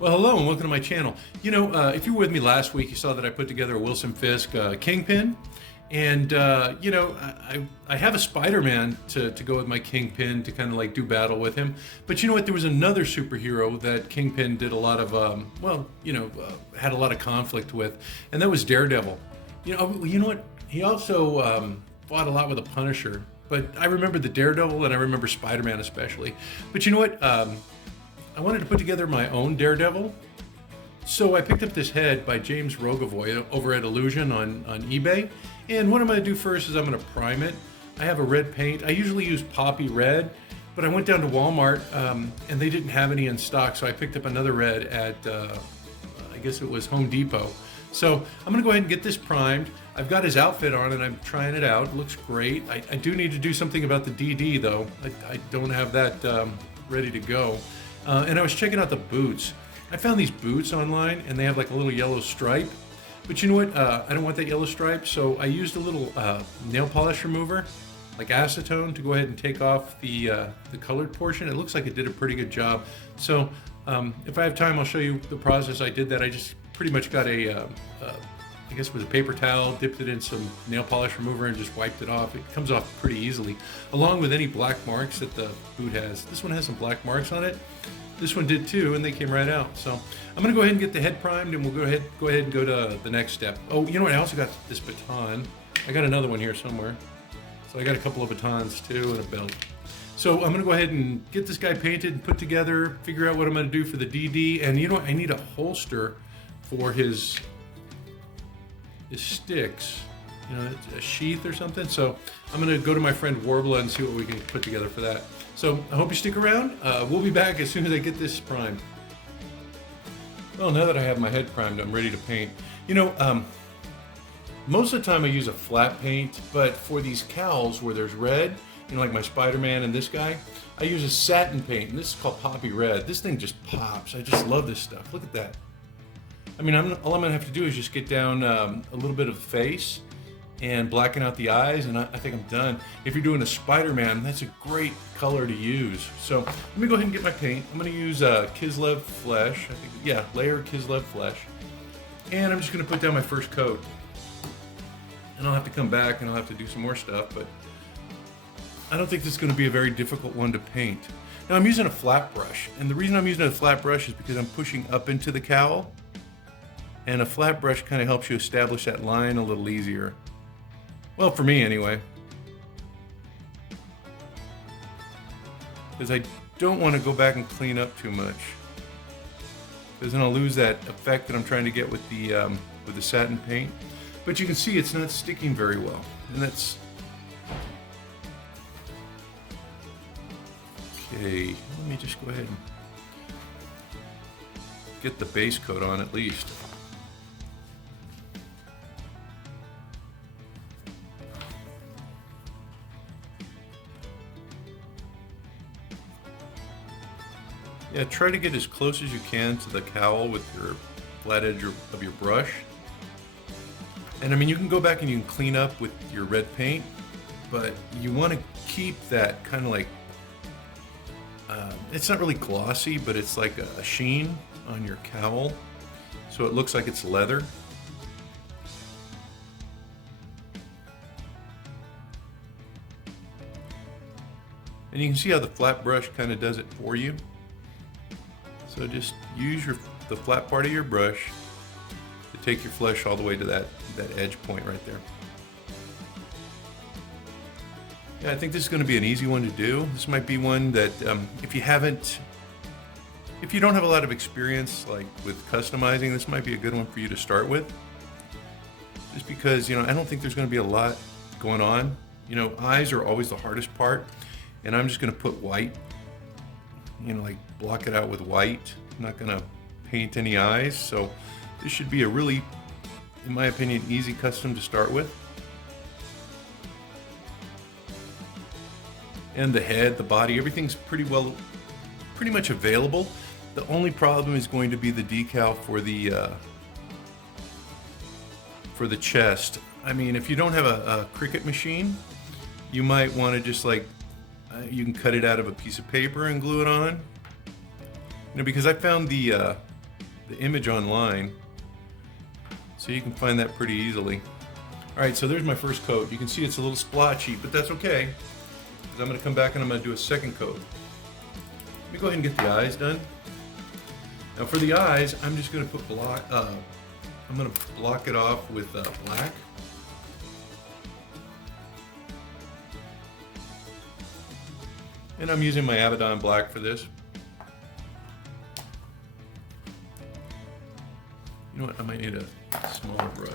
Well, hello and welcome to my channel. If you were with me last week, you saw that I put together a Wilson Fisk Kingpin. And, I have a Spider-Man to go with my Kingpin to kind of like do battle with him. But you know what? There was another superhero that Kingpin did a lot of, had a lot of conflict with, and that was Daredevil. You know what? He also fought a lot with the Punisher. But I remember the Daredevil and I remember Spider-Man especially. But you know what? I wanted to put together my own Daredevil. So I picked up this head by James Rogovoy over at Illusion on eBay. And what I'm going to do first is I'm going to prime it. I have a red paint. I usually use Poppy Red, but I went down to Walmart and they didn't have any in stock. So I picked up another red at, I guess it was Home Depot. So I'm going to go ahead and get this primed. I've got his outfit on and I'm trying it out. It looks great. I do need to do something about the DD though. I don't have that ready to go. And I was checking out the boots. I found these boots online and they have like a little yellow stripe. But you know what? I don't want that yellow stripe, so I used a little nail polish remover, like acetone, to go ahead and take off the colored portion. It looks like it did a pretty good job. So if I have time, I'll show you the process I did that. I just pretty much got I guess it was a paper towel, dipped it in some nail polish remover and just wiped it off. It comes off pretty easily, along with any black marks that the boot has. This one has some black marks on it. This one did too, and they came right out. So I'm gonna go ahead and get the head primed and we'll go ahead and go to the next step. Oh, you know what? I also got this baton. I got another one here somewhere. So I got a couple of batons too and a belt. So I'm gonna go ahead and get this guy painted and put together, figure out what I'm gonna do for the DD. And you know what? I need a holster for his sticks, a sheath or something. So I'm gonna go to my friend Worbla and see what we can put together for that. So I hope you stick around. We'll be back as soon as I get this primed. Well, now that I have my head primed, I'm ready to paint. Most of the time I use a flat paint, but for these cowls where there's red, like my Spider-Man and this guy, I use a satin paint, and this is called Poppy Red. This thing just pops. I just love this stuff. Look at that. I mean, all I'm gonna have to do is just get down a little bit of the face and blacken out the eyes, and I think I'm done. If you're doing a Spider-Man, that's a great color to use. So let me go ahead and get my paint. I'm gonna use Kislev Flesh. Layer Kislev Flesh. And I'm just gonna put down my first coat. And I'll have to come back and I'll have to do some more stuff, but I don't think this is gonna be a very difficult one to paint. Now I'm using a flat brush, and the reason I'm using a flat brush is because I'm pushing up into the cowl, and a flat brush kind of helps you establish that line a little easier. Well, for me anyway. Because I don't want to go back and clean up too much. Because then I'll lose that effect that I'm trying to get with the satin paint. But you can see it's not sticking very well. And that's... Okay, let me just go ahead and get the base coat on at least. Yeah, try to get as close as you can to the cowl with your flat edge of your brush. And I mean, you can go back and you can clean up with your red paint, but you want to keep that kind of like, it's not really glossy, but it's like a sheen on your cowl, so it looks like it's leather. And you can see how the flat brush kind of does it for you. So just use the flat part of your brush to take your flesh all the way to that edge point right there. Yeah, I think this is going to be an easy one to do. This might be one that if you don't have a lot of experience like with customizing, this might be a good one for you to start with. Just because, I don't think there's going to be a lot going on. Eyes are always the hardest part, and I'm just going to put white. Like block it out with white. I'm not gonna paint any eyes, so this should be a really, in my opinion, easy custom to start with. And the head, the body, everything's pretty much available. The only problem is going to be the decal for the chest. I mean, if you don't have a Cricut machine, you might want to just like you can cut it out of a piece of paper and glue it on. Because I found the the image online, so you can find that pretty easily. All right, so there's my first coat. You can see it's a little splotchy, but that's okay, because I'm going to come back and I'm going to do a second coat. Let me go ahead and get the eyes done. Now for the eyes, I'm just going to put I'm going to block it off with black. And I'm using my Abaddon black for this. You know what, I might need a smaller brush.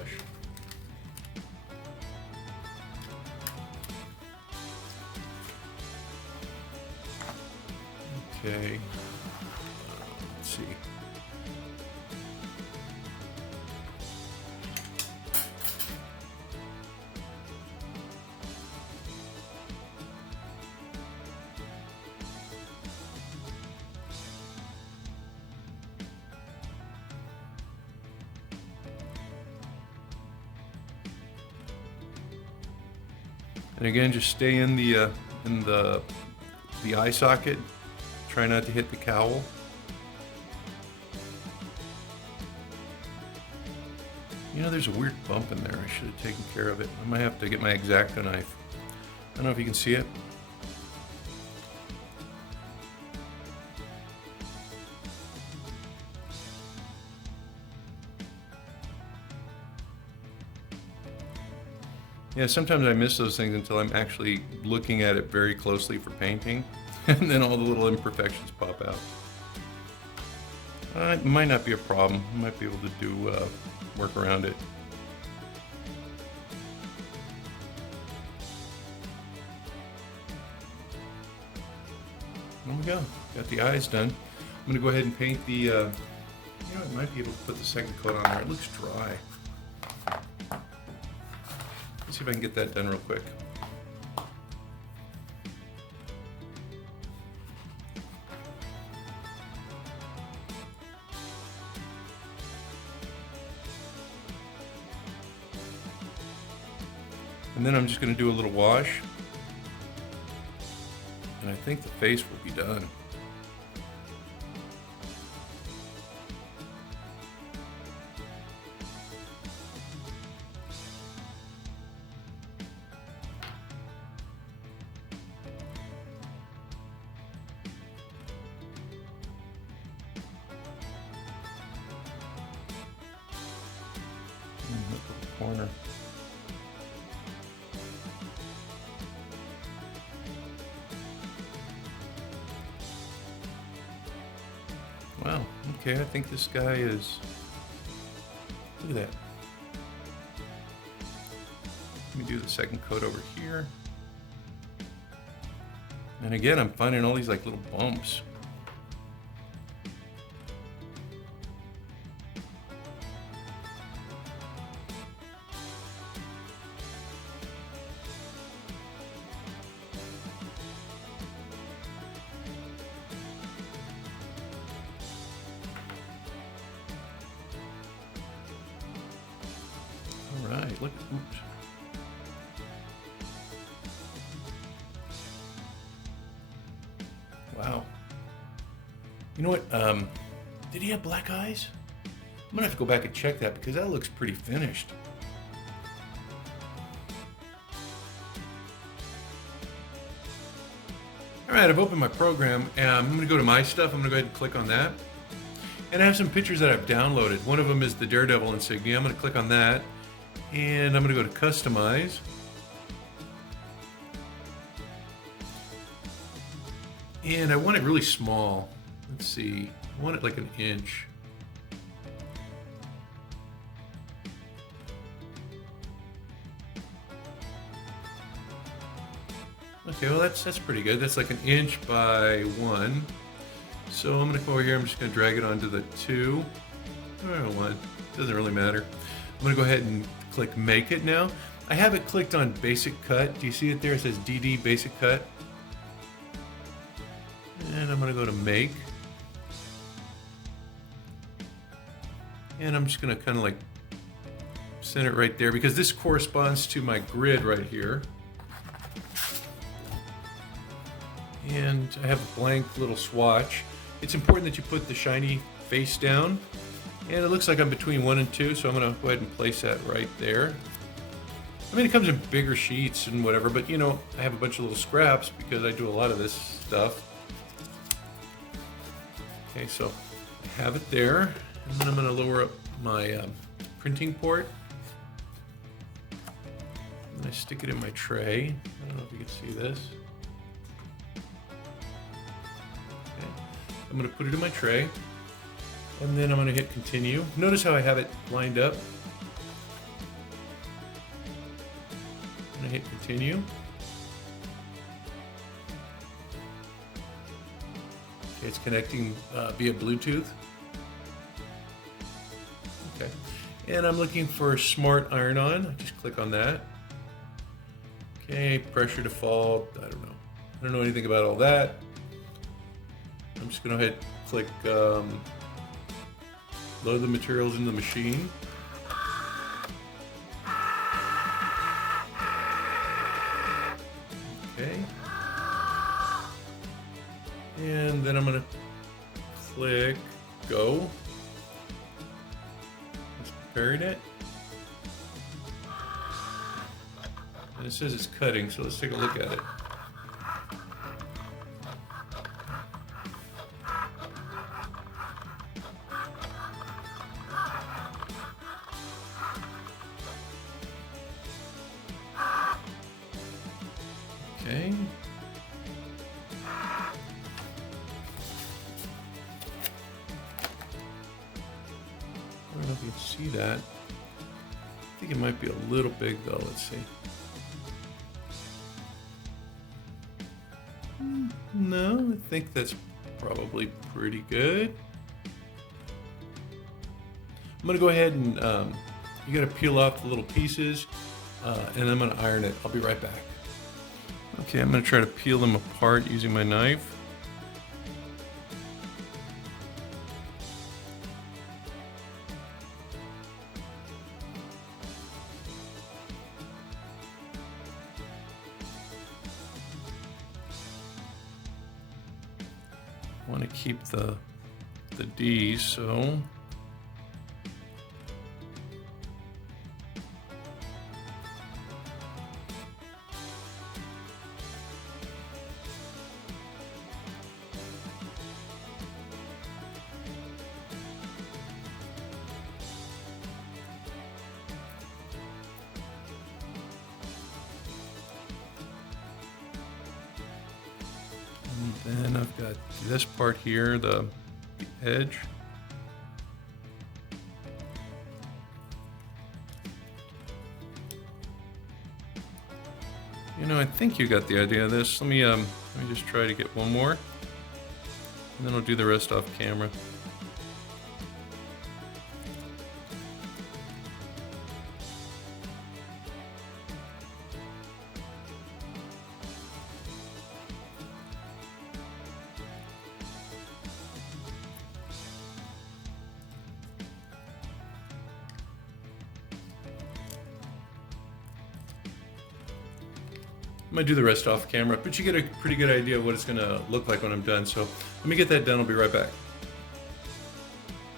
Okay, let's see. And again, just stay in the eye socket. Try not to hit the cowl. You know, there's a weird bump in there. I should have taken care of it. I might have to get my X-Acto knife. I don't know if you can see it. Yeah, sometimes I miss those things until I'm actually looking at it very closely for painting, and then all the little imperfections pop out. It might not be a problem. I might be able to do work around it. There we go. Got the eyes done. I'm going to go ahead and paint the, you know, I might be able to put the second coat on there. It looks dry. Let's see if I can get that done real quick. And then I'm just going to do a little wash. And I think the face will be done. Corner. Wow, okay, I think this guy is, look at that. Let me do the second coat over here. And again, I'm finding all these like little bumps. All right, look, oops. Wow. You know what, did he have black eyes? I'm gonna have to go back and check that because that looks pretty finished. All right, I've opened my program and I'm gonna go to my stuff. I'm gonna go ahead and click on that. And I have some pictures that I've downloaded. One of them is the Daredevil insignia. I'm gonna click on that. And I'm gonna go to customize. And I want it really small. Let's see, I want it like an inch. Okay, well that's pretty good. That's like an inch by 1. So I'm gonna go over here, I'm just gonna drag it onto the 2. Or 1, doesn't really matter. I'm gonna go ahead and click Make It now. I have it clicked on Basic Cut. Do you see it there? It says DD Basic Cut. And I'm gonna go to Make. And I'm just gonna kind of like center it right there because this corresponds to my grid right here. And I have a blank little swatch. It's important that you put the shiny face down And it looks like I'm between 1 and 2, so I'm going to go ahead and place that right there. I mean, it comes in bigger sheets and whatever, but you know, I have a bunch of little scraps because I do a lot of this stuff. Okay, so I have it there, and then I'm going to lower up my printing port. And I stick it in my tray. I don't know if you can see this. Okay. I'm going to put it in my tray, and then I'm going to hit continue. Notice how I have it lined up. I'm going to hit continue. Okay, it's connecting via Bluetooth. Okay, and I'm looking for Smart Iron-On. I just click on that. Okay, pressure default. I don't know. I don't know anything about all that. I'm just going to hit click load the materials in the machine. Okay. And then I'm going to click go. It's preparing it. And it says it's cutting, so let's take a look at it. Okay. I don't know if you can see that. I think it might be a little big though. Let's see. No, I think that's probably pretty good. I'm gonna go ahead and you gotta peel off the little pieces and I'm gonna iron it. I'll be right back. Okay, I'm gonna try to peel them apart using my knife. I want to keep the D's, so and then I've got this part here, the edge. You know, I think you got the idea of this. Let me just try to get one more, and then I'll do the rest off camera. I'm gonna do the rest off camera, but you get a pretty good idea of what it's gonna look like when I'm done. So let me get that done, I'll be right back.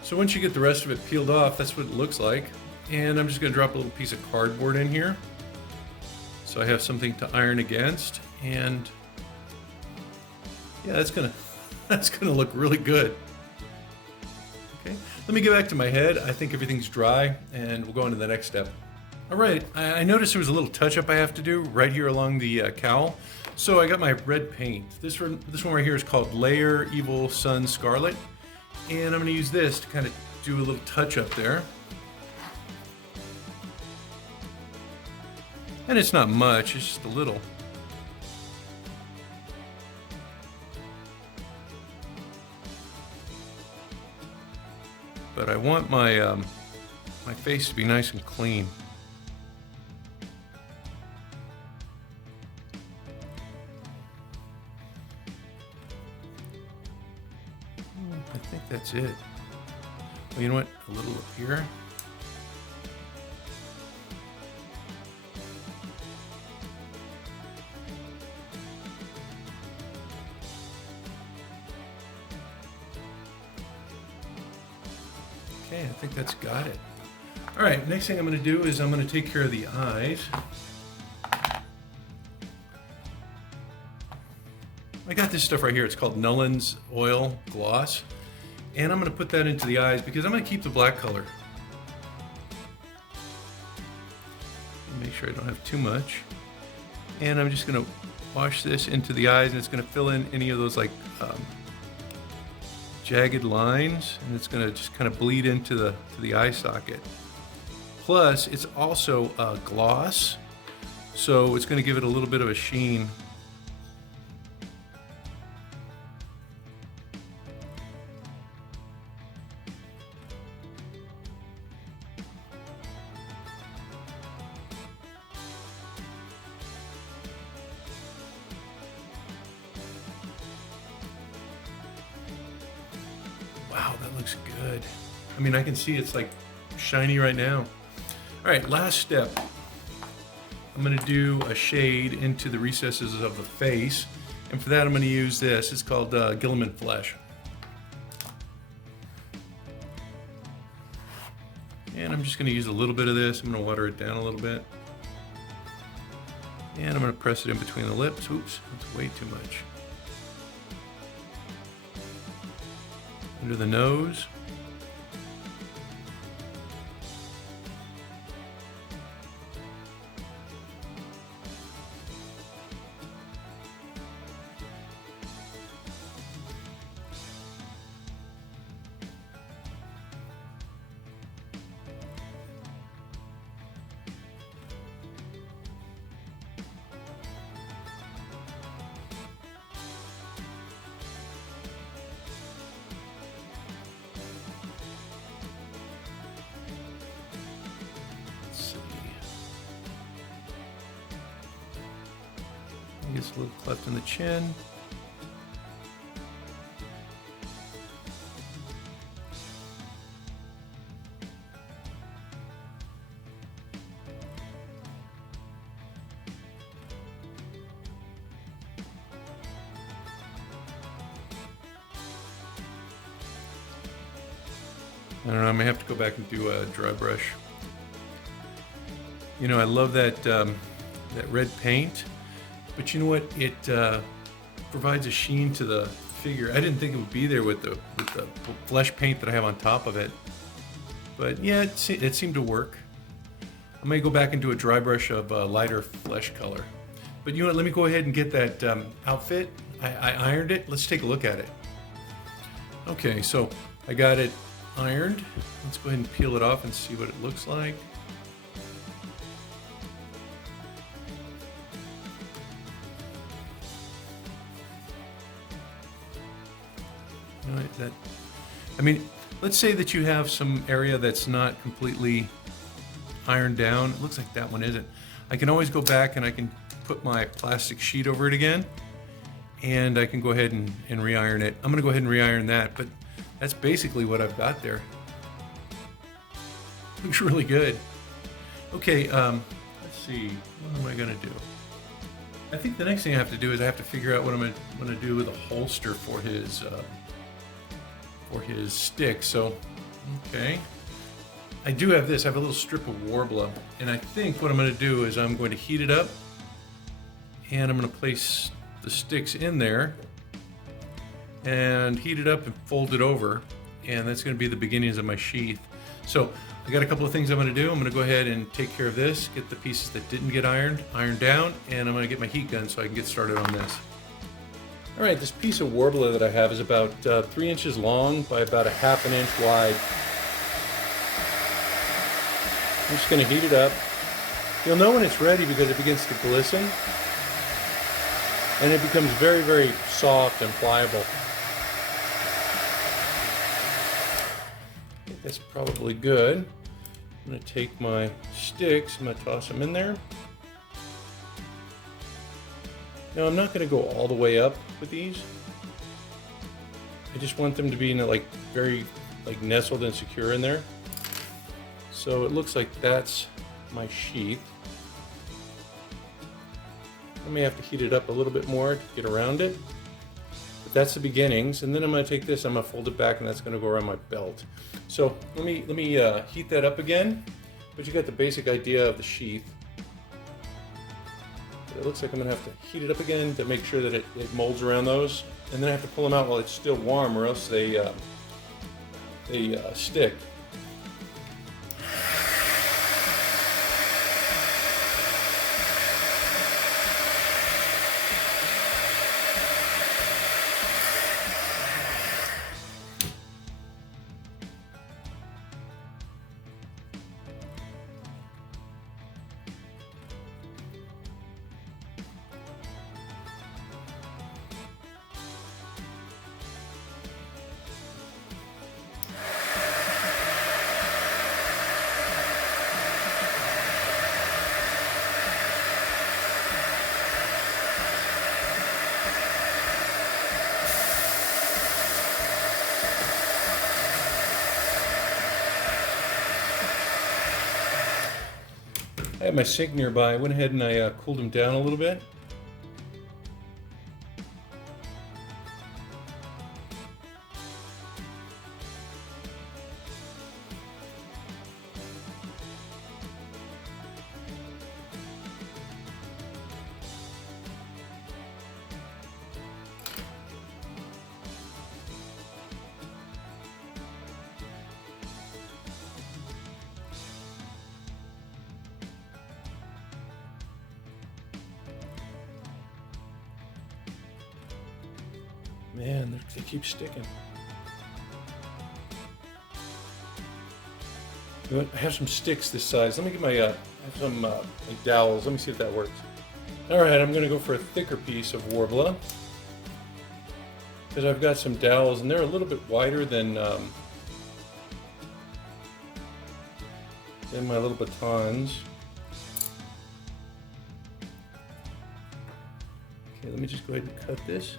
So once you get the rest of it peeled off, that's what it looks like. And I'm just gonna drop a little piece of cardboard in here. So I have something to iron against, and yeah, that's gonna look really good. Okay, let me get back to my head. I think everything's dry, and we'll go on to the next step. All right, I noticed there was a little touch-up I have to do right here along the cowl. So I got my red paint. This one right here is called Layer Evil Sun Scarlet. And I'm gonna use this to kind of do a little touch-up there. And it's not much, it's just a little. But I want my, my face to be nice and clean. I think that's it. Well, you know what? A little up here. Okay, I think that's got it. All right, next thing I'm going to do is I'm going to take care of the eyes. I got this stuff right here. It's called Nullen's Oil Gloss. And I'm going to put that into the eyes because I'm going to keep the black color. Make sure I don't have too much. And I'm just going to wash this into the eyes, and it's going to fill in any of those like jagged lines, and it's going to just kind of bleed into the eye socket. Plus, it's also a gloss, so it's going to give it a little bit of a sheen. Wow, that looks good. I mean, I can see it's like shiny right now. All right, last step. I'm gonna do a shade into the recesses of the face. And for that, I'm gonna use this. It's called Gilliman Flesh. And I'm just gonna use a little bit of this. I'm gonna water it down a little bit. And I'm gonna press it in between the lips. Oops, that's way too much. Under the nose. Gets a little cleft in the chin. I don't know, I may have to go back and do a dry brush. You know, I love that that red paint. But you know what? It provides a sheen to the figure. I didn't think it would be there with the flesh paint that I have on top of it. But yeah, it seemed to work. I may go back and do a dry brush of lighter flesh color. But you know what? Let me go ahead and get that outfit. I ironed it. Let's take a look at it. Okay, so I got it ironed. Let's go ahead and peel it off and see what it looks like. I mean, let's say that you have some area that's not completely ironed down. It looks like that one isn't. I can always go back and I can put my plastic sheet over it again, and I can go ahead and re-iron it. I'm going to go ahead and re-iron that, but that's basically what I've got there. Looks really good. Okay, let's see. What am I going to do? I think the next thing I have to do is I have to figure out what I'm going to do with a holster for his stick. So, okay. I do have this. I have a little strip of Worbla, and I think what I'm going to do is I'm going to heat it up, and I'm going to place the sticks in there and heat it up and fold it over, and that's going to be the beginnings of my sheath. So I got a couple of things I'm going to do. I'm going to go ahead and take care of this, get the pieces that didn't get ironed down, and I'm going to get my heat gun so I can get started on this. All right, this piece of Worbla that I have is about 3 inches long by about 1/2 inch wide. I'm just going to heat it up. You'll know when it's ready because it begins to glisten, and it becomes very, very soft and pliable. I think that's probably good. I'm going to take my sticks, I'm going to toss them in there. Now I'm not going to go all the way up with these. I just want them to be like very nestled and secure in there. So it looks like that's my sheath. I may have to heat it up a little bit more to get around it. But that's the beginnings, and then I'm going to take this, I'm going to fold it back, and that's going to go around my belt. So let me heat that up again, but you got the basic idea of the sheath. It looks like I'm going to have to heat it up again to make sure that it molds around those, and then I have to pull them out while it's still warm, or else they stick. I had my sink nearby. I went ahead and I cooled them down a little bit. Man, they keep sticking. I have some sticks this size. Let me get my, I have some like dowels. Let me see if that works. All right, I'm gonna go for a thicker piece of Worbla, because I've got some dowels and they're a little bit wider than my little batons. Okay, let me just go ahead and cut this.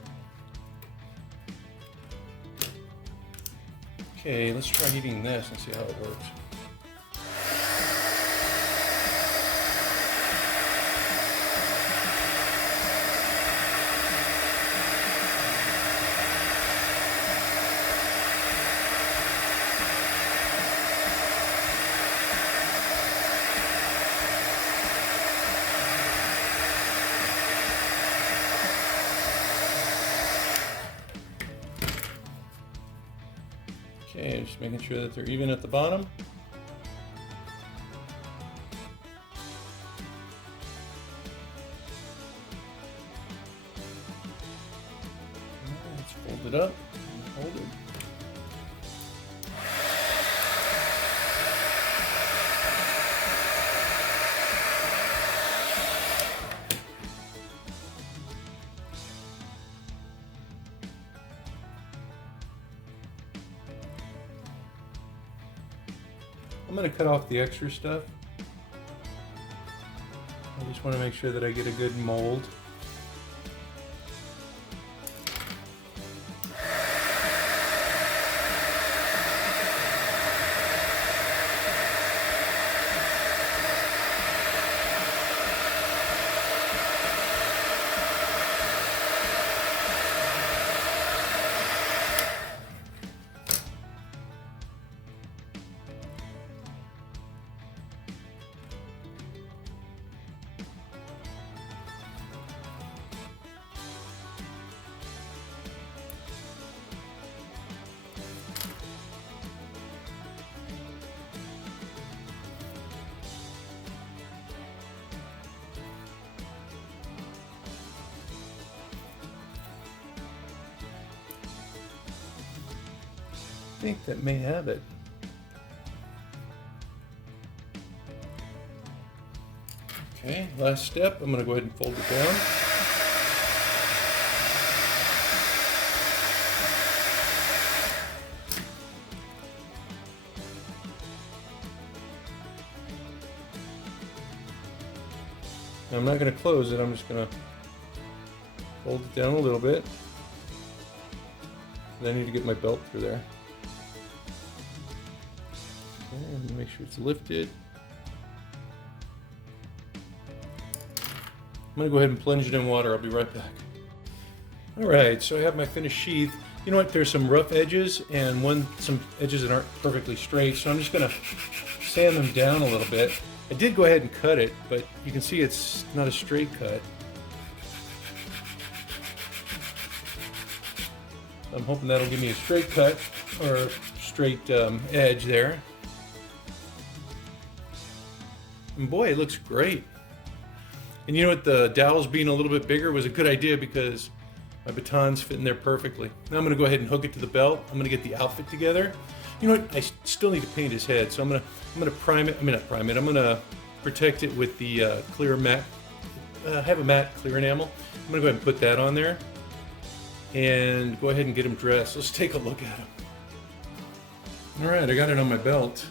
Okay, let's try heating this and see how it works. Okay, just making sure that they're even at the bottom. Let's fold it up and hold it. I'm going to cut off the extra stuff. I just want to make sure that I get a good mold. I think that may have it. Okay, last step, I'm going to go ahead and fold it down. Now, I'm not going to close it, I'm just going to fold it down a little bit. I need to get my belt through there. Okay, let me make sure it's lifted. I'm going to go ahead and plunge it in water. I'll be right back. All right, so I have my finished sheath. You know what, there's some rough edges and some edges that aren't perfectly straight, so I'm just gonna sand them down a little bit. I did go ahead and cut it, but you can see it's not a straight cut. I'm hoping that'll give me a straight cut, or straight edge there. And boy, it looks great. And you know what, the dowels being a little bit bigger was a good idea because my baton's fitting there perfectly. Now I'm gonna go ahead and hook it to the belt. I'm gonna get the outfit together. You know what, I still need to paint his head, so I'm gonna prime it, not prime it, I'm gonna protect it with the clear matte, I have a matte clear enamel. I'm gonna go ahead and put that on there and go ahead and get him dressed. Let's take a look at him. All right, I got it on my belt.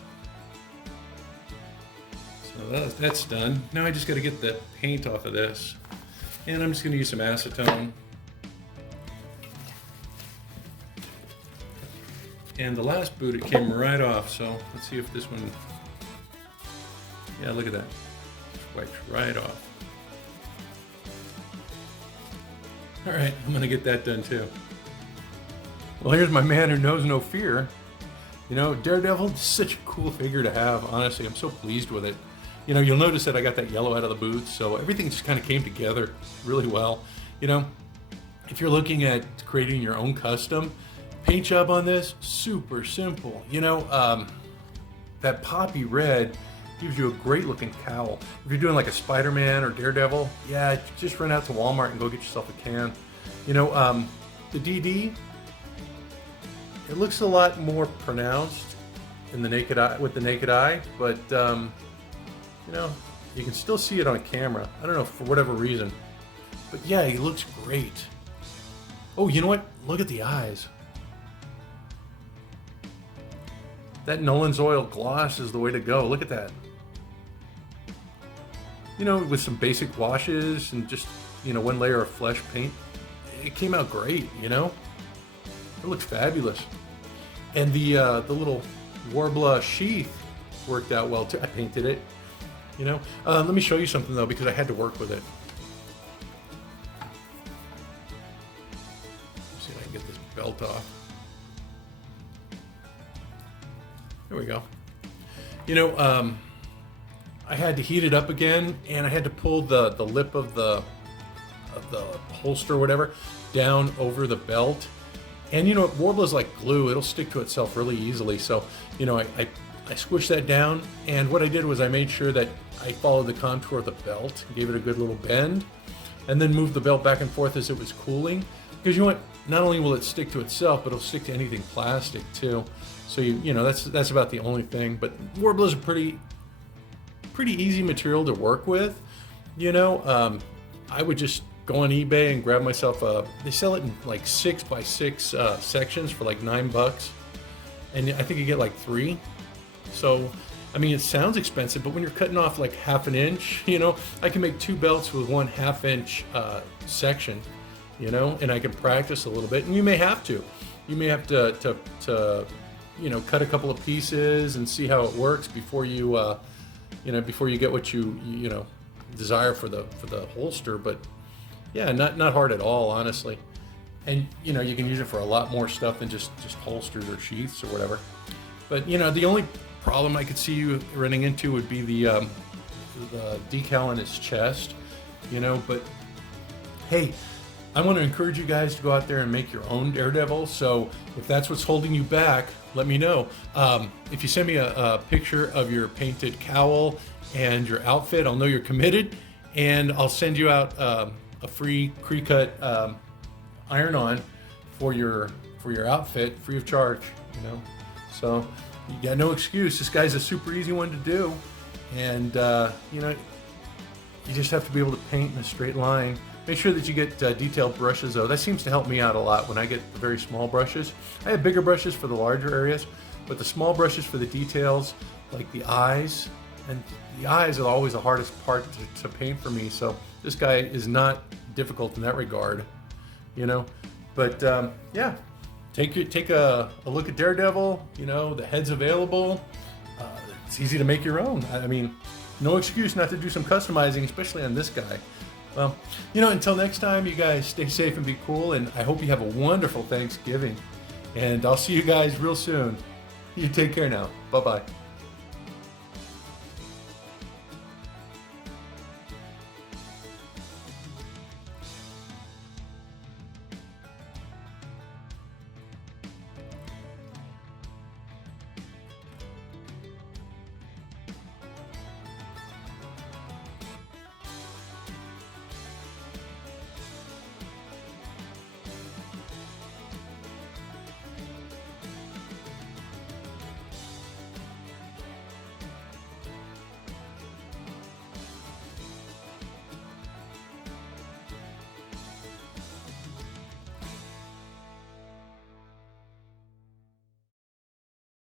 So that's done. Now I just gotta get the paint off of this. And I'm just gonna use some acetone. And the last boot, it came right off, so let's see if this one, yeah, look at that. Wiped right off. All right, I'm gonna get that done too. Well, here's my man who knows no fear. You know, Daredevil is such a cool figure to have, honestly. I'm so pleased with it. You know, you'll notice that I got that yellow out of the boots, so everything just kind of came together really well. You know, if you're looking at creating your own custom paint job on this, super simple. You know, that poppy red gives you a great looking cowl. If you're doing like a Spider-Man or Daredevil, yeah, just run out to Walmart and go get yourself a can. You know, the DD, it looks a lot more pronounced in the naked eye, with the naked eye, but you know, you can still see it on camera. I don't know, for whatever reason, but yeah, he looks great. Oh, you know what? Look at the eyes. That Nolan's Oil gloss is the way to go. Look at that. You know, with some basic washes and just, you know, one layer of flesh paint, it came out great, you know? It looks fabulous. And the little Worbla sheath worked out well too. I painted it, you know? Let me show you something though, because I had to work with it. Let's see if I can get this belt off. There we go. You know, I had to heat it up again, and I had to pull the lip of the holster or whatever down over the belt. And you know, Worbla's like glue; it'll stick to itself really easily. So, you know, I squished that down, and what I did was I made sure that I followed the contour of the belt, gave it a good little bend, and then moved the belt back and forth as it was cooling. Because you know what? Not only will it stick to itself, but it'll stick to anything plastic too. So you know, that's about the only thing. But Worbla's a pretty easy material to work with. You know, I would just go on eBay and grab myself they sell it in like 6x6 sections for like $9, and I think you get like 3. So I mean, it sounds expensive, but when you're cutting off like ½ an inch, you know, I can make 2 belts with 1/2 inch section, you know, and I can practice a little bit. And you may have to you know, cut a couple of pieces and see how it works before you you know, before you get what you know, desire for the holster. But yeah, not hard at all, honestly. And you know, you can use it for a lot more stuff than just holsters or sheaths or whatever. But you know, the only problem I could see you running into would be the decal on its chest, you know. But hey, I want to encourage you guys to go out there and make your own Daredevil. So if that's what's holding you back, let me know. If you send me a picture of your painted cowl and your outfit, I'll know you're committed, and I'll send you out a free Cricut iron-on for your outfit, free of charge. You know, so you got no excuse. This guy's a super easy one to do, and you know, you just have to be able to paint in a straight line. Make sure that you get detailed brushes though. That seems to help me out a lot when I get the very small brushes. I have bigger brushes for the larger areas, but the small brushes for the details, like the eyes, and the eyes are always the hardest part to paint for me. So this guy is not difficult in that regard, you know. But yeah, take a look at Daredevil. You know, the head's available. It's easy to make your own. I mean, no excuse not to do some customizing, especially on this guy. Well, until next time, you guys stay safe and be cool, and I hope you have a wonderful Thanksgiving. And I'll see you guys real soon. You take care now. Bye-bye.